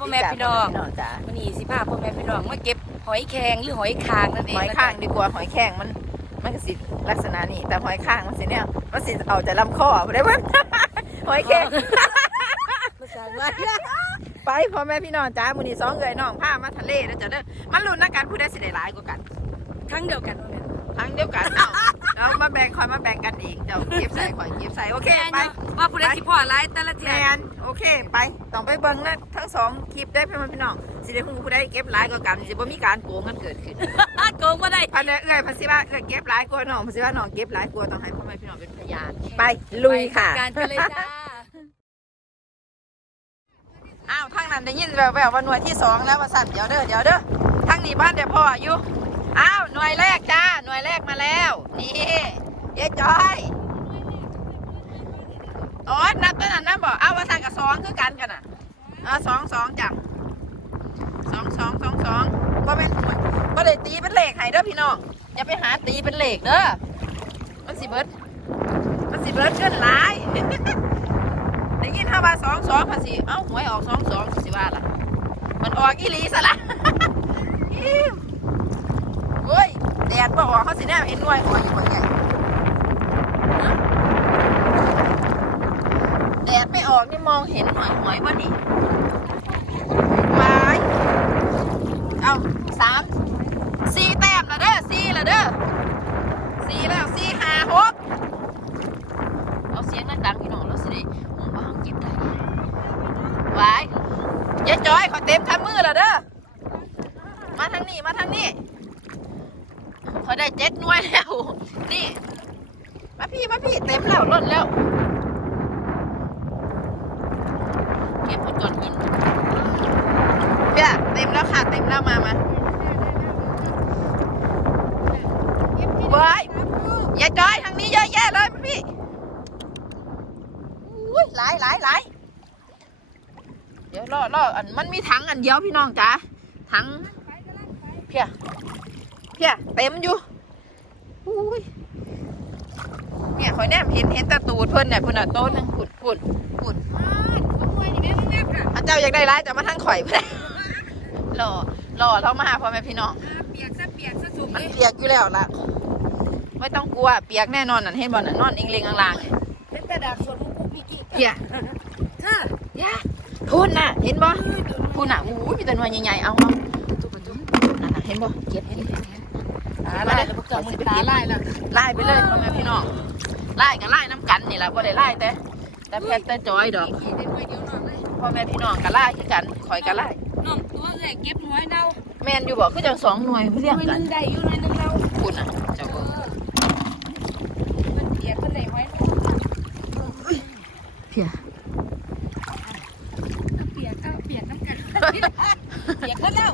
พ่อแม่พี่น้องพี่น้องจ้าวันนี้สิพาพ่อแม่พี่น้องมาเก็บหอยแครงหรือหอยคางนั่นเองหอยนะข้างจ๊ะดีกว่าหอยแข้งมันมันก็สิลักษณะนี้แต่หอยข้างมันสิเนี่ยมันสิเอาแต่ลำคอบ่ได้เบิ่งหอยแข้งภาษาว่าไปพ่อแม่พี่น้องจ้ามื้อนี้สองเอ้ยน้องพามาทะเลแล้วจ้ะเด้อมันลุ้นนะกันผู้ใดสิได้หลายกว่ากันครั้งเดียวกันพ่อแม่ทั้งเดียวกันเอา เรามาแบ่งคอยมาแบ่งกันเองเจ้าเก็บใส่คอยเก็บใส่โอเคแม่ไปเนาะว่าผู้ใดสิพ่อหลายแต่ละเทีแมยนโอเค ไปต้องไปเบิ่งนะทั้งสองคลิปได้เพื่อนพี่น้องสิได้ฮู้ผู้ใดเก็บหลายกว่ากันสิบ่มีการโกงกันเกิดขึ้นโกงบ่ได้พันเอ้ยพันสิว่าเอ้ยเก็บหลายกว่าน้องพันสิว่าน้องเก็บหลายกว่าต้องให้พ่อแม่พี่น้องเป็นพยานไปลุยค่ะไปการกันเลยจ้าอ้าวทางนั้นได้ยินแววๆว่าหน่วยที่สองแล้วว่าสั่นเดี๋ยวเด้อเดี๋ยวเด้อทางนี้บ้านเดี๋ยวพ่ออยู่อ้าว หน่วยแรกจ้า หน่วยแรกมาแล้ว นี่เย้จอยอ๋อนับตัวนั้นนะบอกเอาว่าสั่นกับสองคือกันกันอะอ่าสองสองจ้ะสองสองสองสองก็เป็นหน่วยก็เลยตีเป็นเลขให้เด้อพี่น้องอย่าไปหาตีเป็นเลขเด้อมันสิเบิดมันสิเบิดเกินหลายได้ยินถ้าว่าสองสองภาษีเอ้าหวยออกสองสองสิว่าล่ะมันออกอีหลีซะละ ดดบ่ออกเขาสิแน่เห็นหน่วยออกอยู่บ่ใหญ่แดดไม่ออกนี่มองเห็นหน่วยหวยบ่นี่วายเอาสามสี่แต้มละเด้อสี่ละเด้อสี่แล้วสี่ห้าหกเอาเสียงดังๆพี่น้องเราสิได้มองว่าเราเก็บได้ไว้ยายจอยขอเต็มคำมือล้วเด้อมาทางนี้มาทางนี้ ขอได้เจ็ดหน่วยแล้ว นี่ มาพี่มาพี่เต็มแล้วล้นแล้ว เก็บหมดก่อนกินเบี้ยเต็มแล้วค่ะ เต็มแล้วมามาเว้ยยายจอยทางนี้เยอะแยะเลยมาพี่อุ้ยหลายหลายหลายเดี๋ยวรอรออันมันมีถังอันเดียวพี่น้องจ๋าถังเพีย เพียเต็มอยู่อุ้ยเนี่ยคอยแนมเห็นเห็นแตะตูดเพิ่นเนี่ยเพิ่นอะโต๊ะหนึงขุดขุดขุดพระเจ้าอยากได้ร้ายแต่มาทางข่อยเพิ่นรอรอเรามาหาพ่อแม่พี่น้องเปียกซะเปียกซะสุกมันเปียกอยู่แล้วล่ะไม่ต้องกลัวเปียกแน่นอนนั่นเห็นบ่น่ะนอนเองเลงลางๆเนี่ยเป็นแต่ดาบส่วนมุกมิกิเพียค่ะยาพูดน่ะเห็นบ่พูดน่ะอู้ยมีแต่หน่วยใหญ่ๆเอาเอานั่นน่ะเห็นบ่เก็บเห็น ตาลายแล้วพวกเจ้ามือตาลายแล้วไล่ไปเลยพ่อแม่พี่น้องไล่ก็ไล่น้ำกันนี่แหละบ่ได้ไล่แต่แต่แพทแต่จอยดอกขี่ได้ด้วยเดียวหน่อยเลยพ่อแม่พี่น้องก็ไล่คือกันคอยก็ไล่น้องตัวใหญ่เก็บหน่วยเน่าแม่นอยู่บ่คือจังสองหน่วยเรียกหน่วยหกันึนงได้อยู่หน่วยหนึงเน่าคุณน่ะเจ้าเบิ่งมันเปียกมันได้หอยเพียเปียกเอาเปียกน้ำกันเปียกก็แล้ว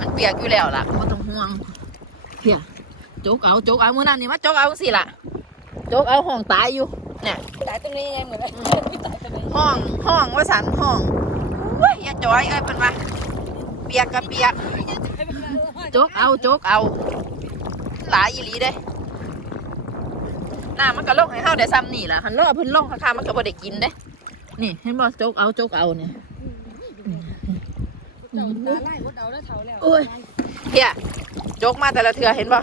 มันเปียกอยู่แล้วล่ะบ่ต้องห่วง เพียโจกเอาโจกเอามื้อนั้นนี่มาโจกเอาสิล่ะโจกเอาห้องตายอยู่เนี่ยตายตรงนี้ยังไงเหมือนกันตายตรงนี้ห้องห้องว่าสันห้องอุ้ยอย่าจอยเอ้ยเป็นว่าเปียกกับเปียกโจกเอาโจกเอาหลายอีหลีเด้น้ามันก็ลงให้เฮาได้ซ้ำนี่ล่ะคันรอเพิ่นลงค่าๆมันก็บ่ได้กินเด้นี่เห็นบ่โจกเอาโจกเอาเนี่ยเจ้าตาไล่วัดเอาแล้วเท่าแล้วโอ้ยเพียโจกมาแต่ละเทือเห็นบ่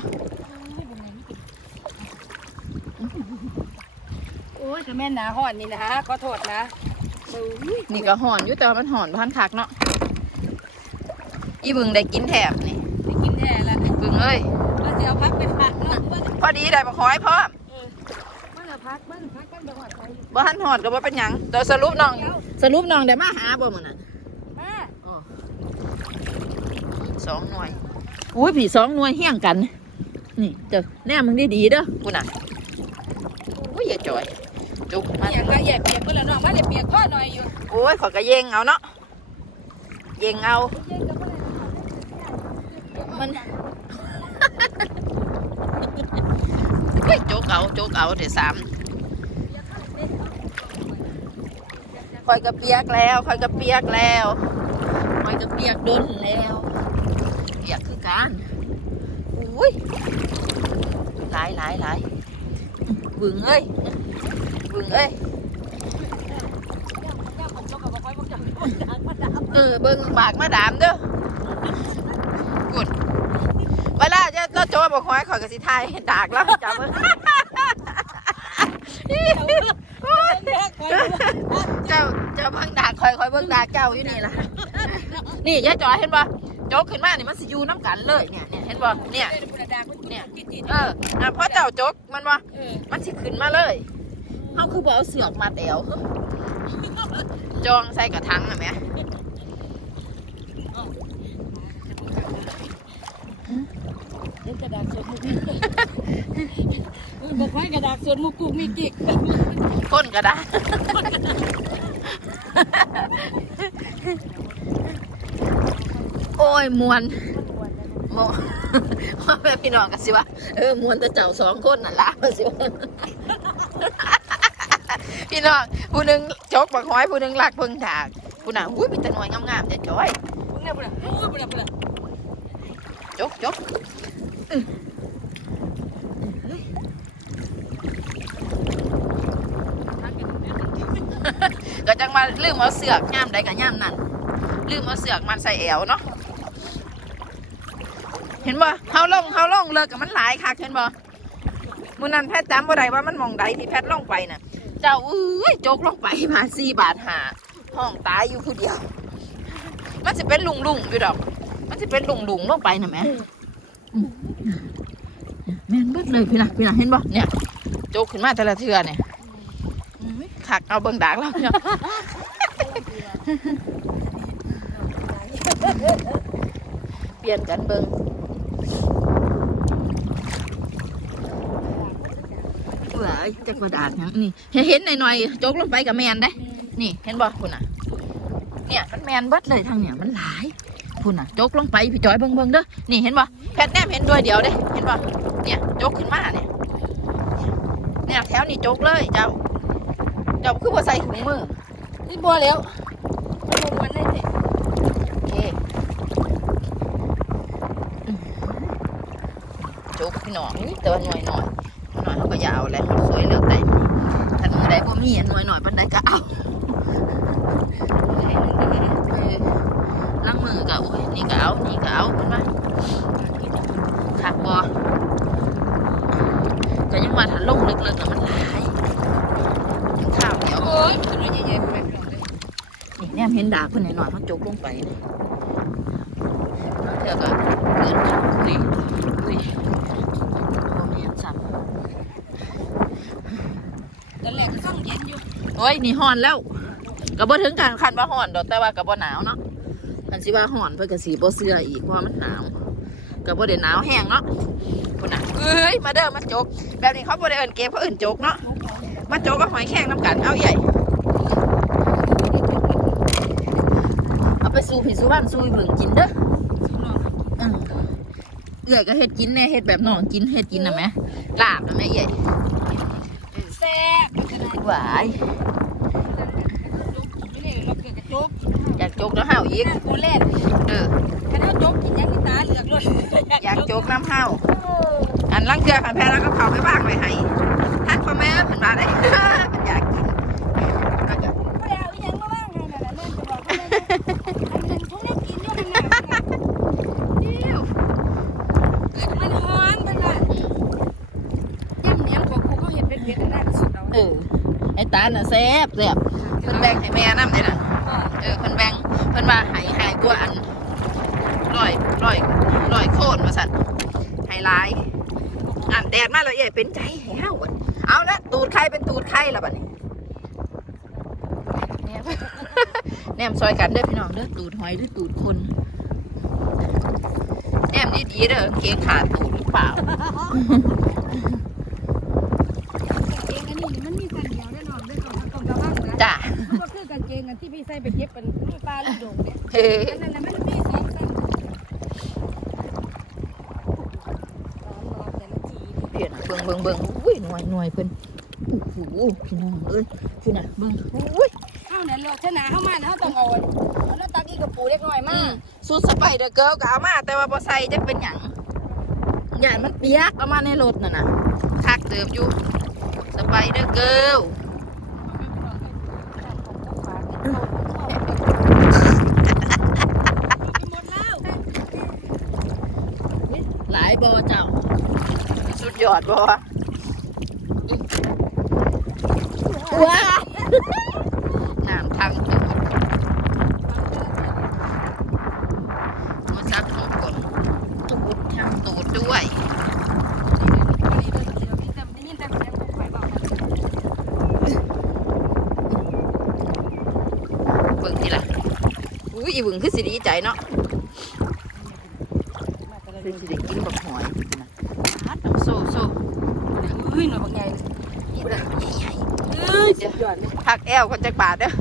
โอ้ยจะแม่นหนาห่อนนี่นะฮะขอโทษนะดูนี่ก็ห่อนอยู่แต่ว่ามันห่อนพันคักเนาะอีบึงได้กินแถบนี่ไปกินแท้แล้วบึงเอ้ยว่าสิเอาพักไปพักเนาะว่าพอดีได้บ่คอยพร้อมว่าเอาพักมันพักมันบ่หอดไปบ่ทันหอดก็บ่เป็นหยังแต่สรุปน้อง สรุปน้องได้มาหาบ่มื้อนั้นมาสองหน่วย อุ้ยผีสองหน่วยเฮี้ยงกัน นี่เจ้าแน่มึงดีดีๆเด้อกูน่ะอุ้ยอย่าจ่อยจุกมาเปียกละเอียดเปียกเพื่อนละน้องมาเดี๋ยวเปียกพ่อหน่อยอยู่โอ้ยขอยกระเยงเอาเนาะเยงเอา มันเฮ้ยจุกเอาจุกเอาเดี๋ยวสามคอยกระเปียกแล้วคอยกระเปียกแล้วคอยกระเปียกโดนแล้ว เปียกคือการอุ้ยหลายหลายหลายบึงเอ้ยบึงเอ้ยเออเบิ่งบากมาดามเด้อกุดเวลาจะเราโจบอกหอยขอยก็สิทายดากแล้วจับเบิ่งเจ้าเจ้าเบิ่งดากขอยข่อยเบิ่งดากเจ้าอยู่นี่ล่ะนี่ยายจอยเห็นบ่ โจกขึ้นมานี่มันสิอยู่น้ำกันเลยเนี่ยเนี่ยเห็นบ่เนี่ยเนี่ยเอออะเพราะเจ้าจกมันบ่มันสิขึ้นมาเลยเฮาคือบ่เอาเสือกมาแตวจองใส่กระถังน่ะแหมกระดาษสดมุกมิกบอกไว้กระดาษสดมุกกุกมีกิกคนก็ได้ โอ้ยมวนโมว่าแม่พี่น้องกันสิว่าเออมวนแต่เจ้าสองคนน่ะละว่าสิว่าพี่น้องผู้หนึงจกบักหอยผู้หนึงลักเพิ่งถากผู้น่ะอุ้ยเป็นตะหน่วยงามๆเด้อจ้อยพวกนี้พวกนี้พวกนี้พวกนี้จกจกอื้อก็จังมาลืมเอาเสือกย่ามใดกับย่ามนั่นลืมเอาเสือกมันใส่แอวเนาะ เห็นบ่เฮาลงเฮาลงเลิกกับมันหลายคักเห็นบ่มื้อนั้นแพทย์จำบ่ได้ว่ามันมองใดที่แพทย์ลงไปน่ะ เจ้าเอ้ยจกลงไปมาสี่บาทหาห้องตายอยู่ผู้เดียว มันสิเป็นลุงลุงอยู่ดอก มันสิเป็นลุงลุงลงไปน่ะแม่แม่นเบิดเลยพี่นะพี่นะเห็นบ่เนี่ยโจกขึ้นมาแต่ละเทือเนี่ยขักเอาเบิ่งดากแล้วเนี่ยเปลี่ยนกันเบิ่ง เว้ยจักกระดาษหยังนี่เห็นหน่อยๆจกลงไปกับแมนได้ นี่เห็นบ่คุณน่ะ เนี่ยมันแมนเบิดเลยทางเนี่ยมันหลายคุณน่ะจกลงไปพี่จอยเบิ่งเบิ่งเด้อนี่เห็นบ่แพทแนมเห็นด้วยเดียวเด้เห็นบ่เนี่ยจกขึ้นมาเนี่ยเนี่ยแถวนี้โจกเลยเจ้าเจ้าคือบ่ใส่ถุงมือนี่บัวแล้วมันลงมันได้สิโอเคจกพี่น้องอุ๊ยแต่ว่าหน่อยหน่อย หน่อยเขาก็ยาวแหละสวยเลือกได้ถ้ามือใดบ่มีอันหน่อยหน่อยปานใดก็เอาเออล้างมือก็โอ้ยนี่ก็เอานี่ก็เอาเพิ่นว่าคักบ่ก็ยังว่าถ้าลงลึกๆน่ะมันหลายกินข้าวเดี๋ยวโอ้ยตัวใหญ่ๆไปเลยนี่แนมเห็นดากเพิ่นหน่อยๆเขาจกลงไปนี่เดี๋ยวก็เกินนี่อุ้ยโอ้แม่นซ้ ตอนแรกก็ต้องเย็น โอ้ยนี่ฮ้อนแล้วก็บ่ถึงการคันว่าฮ้อนดอกแต่ว่าก็บ่หนาวเนาะมันสิว่าฮ้อนเพิ่นก็สิบ่เสื้ออีกเพราะว่ามันหนาวก็บ่ได้หนาวแห้งเนาะพุ่นน่ะเอ้ยมาเด้อมาจกแบบนี้เขาบ่ได้เอิ้นเก็บเขาเอิ้นจกเนาะมาจกกับหอยแครงน้ำกันเอาใหญ่เอาไปสู่พี่สู่บ้านสู่อีเบิ่งกินเด้ออืมเอื่อยก็เฮ็ดกินแน่เฮ็ดแบบน้องกินเฮ็ดกินนะแม่ลาบนะแม่เอื่แซ่บขนาดหวาย ไม่ได้เราเกิดกระจก อยากจกแล้วห้าวอีกโคแรกเออขนาดจกกินยังตาเหลือกเลยอยากจกน้ำห้าวอันลังเกลือขันแพ้แล้วก็เผาไปบ้างไว้ให้ทักพ่อแม่เพิ่นมาได้มันอยากกินก็จะไม่ได้เอาอีหยังมาบ้างไงนั่นน่ะแม่จะบอกว่าอันนึงทุกนี้กินอยู่นั่นน่ะดิ้วมันฮ้อนมันน่ะย่ำเหนียวกว่าครูเขาเห็นเป็นเผ็ดอันนั้นสุดเอาเออไอ้ตาลน่ะแซ่บแซ่บเพิ่นแบ่งให้แม่นำเด้น่ะเออเพิ่นแบ่ง เพิ่นว่าห้ให้กว่าอันร้อยร้อยร้อยโคนว่าซั่นให้หลายอ่านแดดมาแล้วใหญ่เป็นใจให้เฮาอะเอาละตูดใครเป็นตูดใครละบัดนี้แนมแนมซอยกันเด้อพี่น้องเด้อตูดหอยหรือตูดคนแนมดีๆเด้อเกงขาดตูดหรือเปล่า เกงอันนี้นี่มันมีสันเดียวแน่นอนแน่นอนตรงกระบ้างนะ จ้า ก็คื อันที่พี่ใส่ไปเย็บเป็นลูกปลาลูกโด่งเนี่ยเฮ้ยอันนั้นน่ะมันมีสองสั้นสองรอบแต่ละทีเพียนเบิ่งเบิ่งเบิ่งอุ้ยหน่วยหน่วยเพิ่นโอ้โหพี่น้องเอ้ยพี่น่ะเบิ่งอุ้ยเข้าเนี่ยเราชนะเข้ามาเนี่ยเขาต้องเอาเอาแล้วตักอีกกระปูเล็กน้อยอืมามสูทสไปเดอร์เกิร์ลก็เอามาแต่ว่าบ่ใส่จะเป็นหยังหยานมันเปียกเอามาในรถน่ะนะคักเติบอยู่สไปเดอร์เกิร์ล เบอเจ้า สุดยอดบอว้าน้ำทางตูดมาซักของคนตูดทางตูดด้วยเบิ่งทีละอุ้ยอีเบิ่งคือสิดีใจเนาะคือสิได้กินบักหอยสินะฮัดน้ำโซ่โซ่ เฮ้ยหน่อยบางใหญ่ นี่เลยใหญ่ เอ้ยสุ พักแอลก่อนจากบาทเด้อ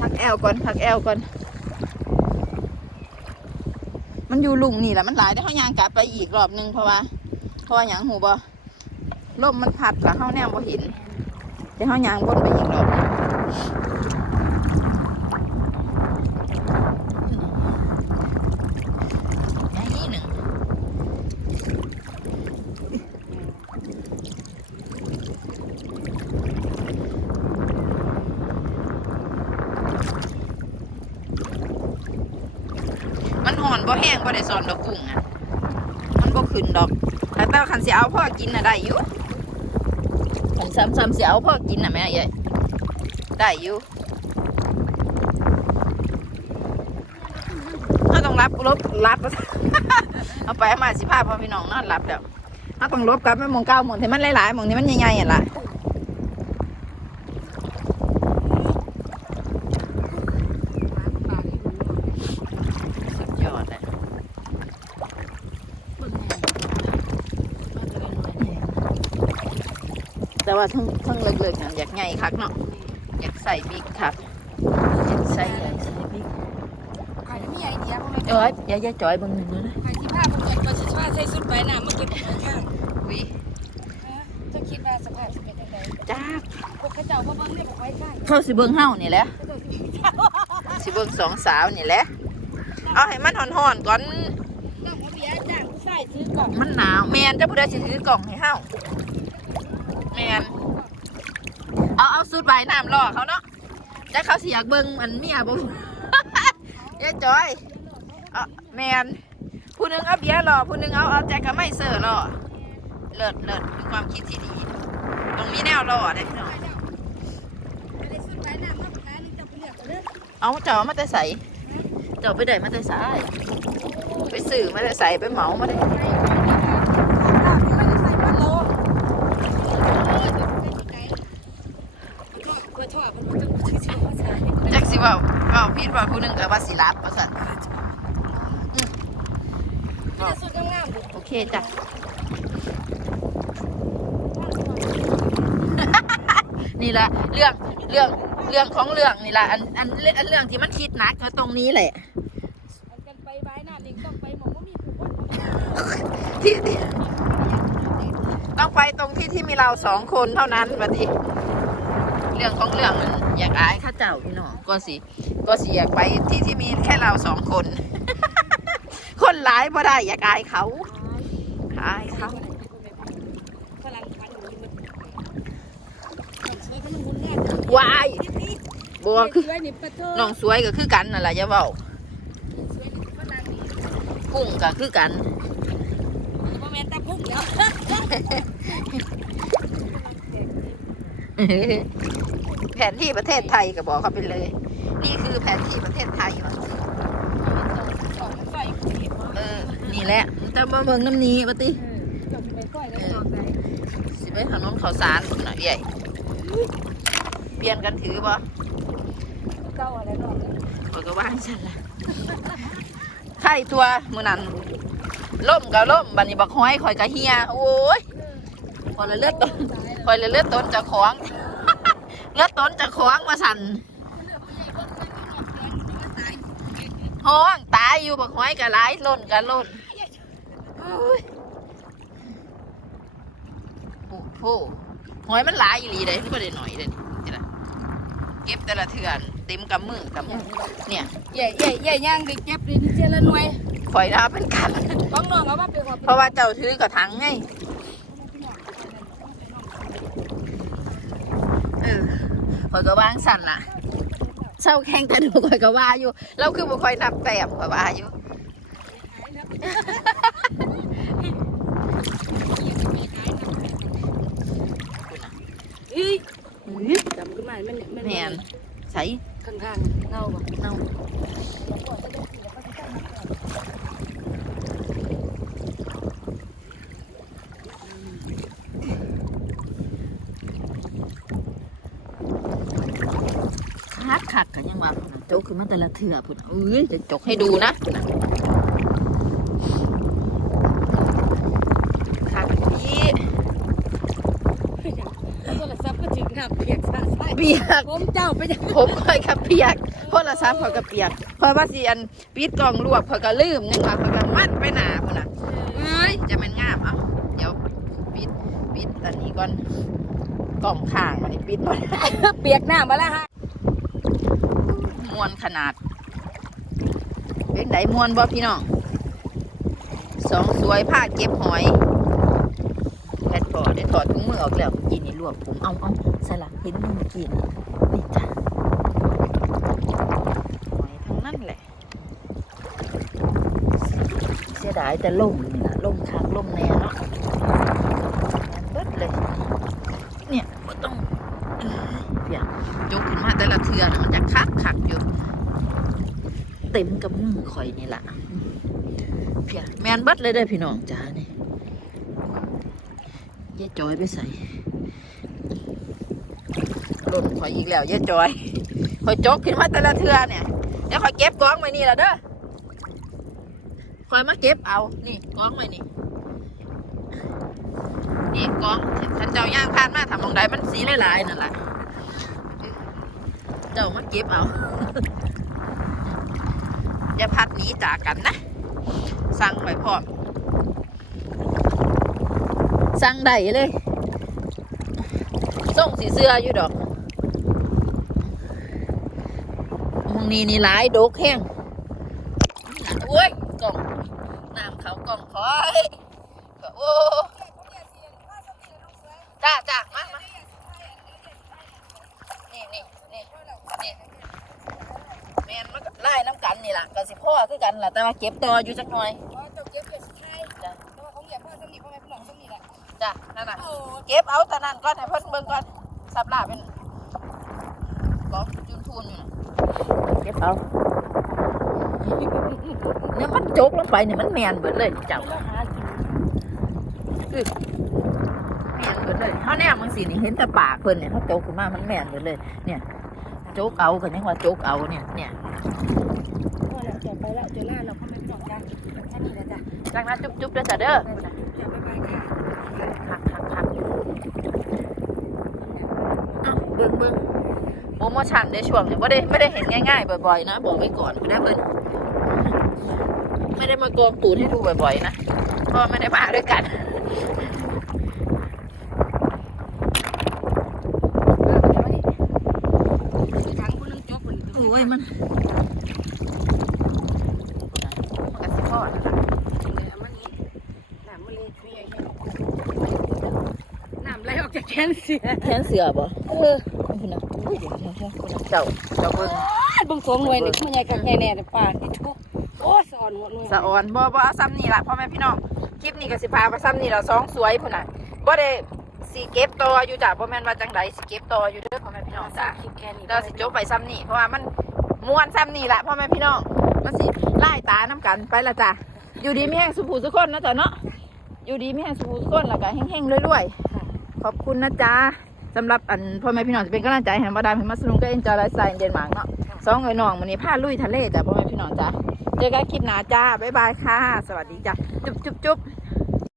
พักแอลก่อนพักแอลก่อน มันอยู่ลุมนี่แหละมันหลายได้เขายางกลับไปอีกรอบหนึงเพราะว่าเพราะว่าหยางหูบอลมมันพัดแล้วเขาแนวบ่เห็นเดี๋ยวเขายางวนไปอีกรอบนึงนี้หนึ่ง มันห่อนบ่ แห้งบ่ได้สอนดอกกุ้งอะ มันบ่ขึ้นดอกแต่แต่คันสิเอาพ่อกินน่ะได้อยู่คันซ้ำซ้ำสิเอาพ่อกินน่ะแม่ใหญ่ได้อยู่เราต้องรับลบรับเอาไปมาสิพาพ่อพี่น้องนอนรับแล้วเราต้องลบกลับไปหมองเก้ามองที่มันหลายๆมองที่มันใหญ่ๆอะล่ะสุดยอดเลย แต่ ว่าทั้งทั้งเลิกๆนั่นอยากไงคักเนาะอยากใส่บิ๊กครับอยากใส่ใหญ่ใส่บิ๊กใครมีไอเดียเขาไหมเอ้ยอย่าอย่าจ่อยเบางหนึ่งนะใครที่พาผมเกิดมาสิว่าใส่สุดไปน้ำมาเก็บของข้างวิจะคิดว่าสภาพจะเป็นยังไงจ้าพวกเขาเจ้าบ่เบิ่งเนี่ยบอกไว้ข้างเข้าสิเบิ้งเฮานี่แหละเขาเจ้าสิสิเบิ้งสองสาวนี่แหละเอาให้มันห่อนๆก่อนต้องเอาเบียร์จ้างผู้ชายซื้อกล่องมันหนาวแมนจะพูดได้สิถือกล่องให้เฮาแมน เอาเอาสูตรใบน้ำรอเขาเนาะจะเขาสิอยากเบิ้งอันเมียบ่ยายจอยเอาแมนผู้หนึงเอาเบียร์รอผู้หนึงเอาเอาแจ็คกับไม่เสือรอเลิศเลิศเป็นความคิดที่ดีตรงมีแนวรอได้พี่น้องอะไรสุดไปน้ำมาประการนึงจะไปเลือกเอาเด้อเอาเจ้ามาแต่ใสเจ้าไปได้มาแต่สายไปสื่อมาแต่ใสไปเหมามาได้ จักสิเว่าเว่าพีดว่าผู้หนึงก็ว่าสิรับว่าสั่นโอเคจ้ะ นี่แหละเรื่องเรื่องเรื่องของเรื่องนี่แหละอันอันอันเรื่องที่มันคิดหนักก็ตรงนี้แหละที่ที่ต้องไปตรงที่ที่มีเราสองคนเท่านั้นบัดนี้ เรื่องของเรื่องมันอยากอายข้าเจ้าพี่น้องก็สิก็สิอยากไปที่ที่มีแค่เราสองคน คนร้ายบ่ได้อยากอายเขาอายเขาวายบัวคือน้องสวยก็คือกันนั่นแหละอย่าเบากุ้งก็คือกันแผนที่ประเทศไทยก็บอกเขาไปเลย นี่คือแผนที่ประเทศไทยว่าสิเออ นี่แหละแต่มาเบิ่งน้ำนี้ปะติสิไปถนนข้าวสารหน่อยใหญ่เปลี่ยนกันถือบ่ข้าอยก็ว่างฉันละไข่ตัวมือนั้นล่มกับล่มบันนี้บักห้อยคอยกะเฮียโอ้ยคอยละเลือดต้นคอยละเลือดต้นจะของ ลือดต้นเจะของมาสั่นห้องตายอยู่บักห้อยกะหลายล่นกะล่นโอ้ยโอ้โหหอยมันหลายอีหลีเลยไม่ได้หน่อยเลยนี่ล่ะเก็บแต่ละเถื่อนเต็มกำมือกำมือเนี่ยใหญ่ใหญ่ใหญ่ย่างไปเก็บดินเจริญหน่วยคอยนาเป็นกันของน้องเอามาไปขอเพราะว่าเจ้าถือกระถังไงเออ ข่อยก็ว่างสั่นล่ะเศร้าแข้งแต่ดูคอยก็ว่าอยู่ เราคือบ่คอยนับแตบมข่อยว่าอยู่จำขึ้นมามันแม่นใส่ข้างๆเน่าบ่เน่า แต่ละเถื่อพุ่นน่ะอุ้ยจะจกให้ดูนะพุ่นน่ะคักพี่โทรศัพท์ก็ถึงน้ำเปียกสะใส่เปียก ผมเจ้าไปจังผมคอยกับเปียกโทรศัพท์คอยกับเปียกคอยว่าสิอันปิดกล่องลวกคอยก็ลืมยังว่าคอยก็มัดไปหนาพุ่นน่ะเอ้ยจะมันงามเอ้าเดี๋ยวปิดปิดอันนี้ก่อนกล่องข้างมันนี่ปิดบ่ได้เปียกหน้ามาแล้วฮะม วนขนาด เป็นไดมวนบ่พี่น้องสองสวยผ้าเก็บหอยแพทย์พอได้ถอดถุงมือออกแล้วเมื่อกี้นี่รวบผมเอาเอาสลักเห็นมื่อกี้นี่นี่จ้ะหอยทั้งนั้นแหละ เสียดายแต่ล่มนี่นะล่มคักล่มแน่เนาะแม่นเบิดเลย เนี่ยบ่ต้องเอ้ยเปียกยกขึ้นมาแต่ ละเทือนมันจะคักคักอยู่ เต็มกับมือข่อยนี่แหละเพียแมนบิดเลยเด้พี่น้องจ้านี่ยายจอยไปใส่หล่นข่อยอีกแล้วยายจอยข่อยจกขึ้นมาแต่ละเทือเนี่ยเดี๋ยวข่อยเก็บกองไว้นี่ละเด้อคอยมาเก็บเอานี่กองไว้นี่นี่กองฉันเจ้าย่างผ่านมาทำมองใดมันสีหลายๆนั่นแหละ จ้ามาเก็บเอา อย่าพัดหนีจากกันนะ สั่งไว้พร้อมสั่งได้เลยส่งสีเสื้ออยู่ดอกมองนี้นี่หลายโดกแห้ง โอ้ยกล่องน้ำเขากล่องคอยโอ้จ้าจ้ามามานี่นี่นี่นี่แมนมันก็ไล่น้ำกันนี่ล่ะก็สิพ่อคือกันล่ะ แต่ว่าเก็บต่ออยู่จักหน่อยอ๋อเจ้าเก็บเปียกสุดท้ายจ้ะแต่ว่าของเหยียบพ่อสนิทพ่อแม่พี่น้องสนิทแหละจ้ะนั่นน่ะโอ้เก็บเอาแต่นั้นก่อนให้เพิ่นเบิ่งก่อนสับลาเป็นกองจุนทูนอยู่น่ะเก็บเอาเนี่ยมันจกลงไปเนี่ยมันแมนเบิดเลยนี่เจ้าแล้วหากินแม่นเบิดเลยเขาแน่มึงสินี่เห็นแต่ปากเพิ่นเนี่ยเขาโจกขึ้นมามันแม่นเบิดเลย เนี่ยโจกเอากันยังว่าโจกเอาเนี่ยเนี่ยพ่อแล้ว เจ้าไปแล้วเจอหน้าเราพ่อแม่พี่น้องจ้ะแค่นี้แหละจ้ะจากนั้นจุ๊บจุ๊บเด้อจ้ะเด้อเจ้าไปไปค่ะคักคักคักเอ้าเบิ่งเบิ่งโปรโมชั่นในช่วงเนี่ยไม่ได้ไม่ได้เห็นง่าย ๆ บ่อยๆนะบอกไว้ก่อนไม่ได้เพิ่นไม่ได้มากองตูดให้ดูบ่อยๆนะเพราะว่าไม่ได้มาด้วยกันทั้งคนนึงจบคนโอ้ยมันกระสิพ่อนะ มันนี้น้ำมันเลยคือใหญ่น้ำไหลออกจากแข นเสียแขนเสือบ่เออคุณนะอุ้ยเดี๋ยวเดี๋ยวเดี๋ยวคุณนะเจ้าเจ้าเบิ่งบางสองหน่วยนี่มันใหญ่กับแค่แน่แต่ป่าที่ทุกโอ้สอนหมดเลยสะออนบ่บ่เอาซ้ำนี่ล่ะพ่อแม่พี่น้องคลิปนี้ก็สิพาไปซ้ำนี่เราสองสวยพุ่นน่ะบ่ได้สิเก็บต่ออยู่จ้ะบ่แม่นว่าจังใดสิเก็บต่ออยู่เด้อพ่อแม่พี่น้องจ้ะคลิปแค่นี้เราสิจบไปซ้ำนี่เพราะว่ามันม่วนซ้ำนี่แหละพ่อแม่พี่น้องมันสิไล่ตาน้ำกันไปละจ้ะอยู่ดีไม่แห้งสุภูสุคนนะจ๊ะเนาะอยู่ดีไม่แห้งสุภูสุคนแล้วก็แห้งๆรวยๆ ขอบคุณนะจ๊ะสำหรับอันพ่อแม่พี่น้องจะเป็นกำลังใจให้มาดามแห้มาสนุกก็เอ็นจอยไลฟ์สไตล์เดนมาร์กเนาะสองไอ้น้องวันนี้พาลุยทะเลจ้ะพ่อแม่พี่น้องจ้ะเจอกันคลิปหน้าจ้าบ๊ายบายค่ะ สวัสดีจ้ะจุ๊บจุ๊บจุ๊บ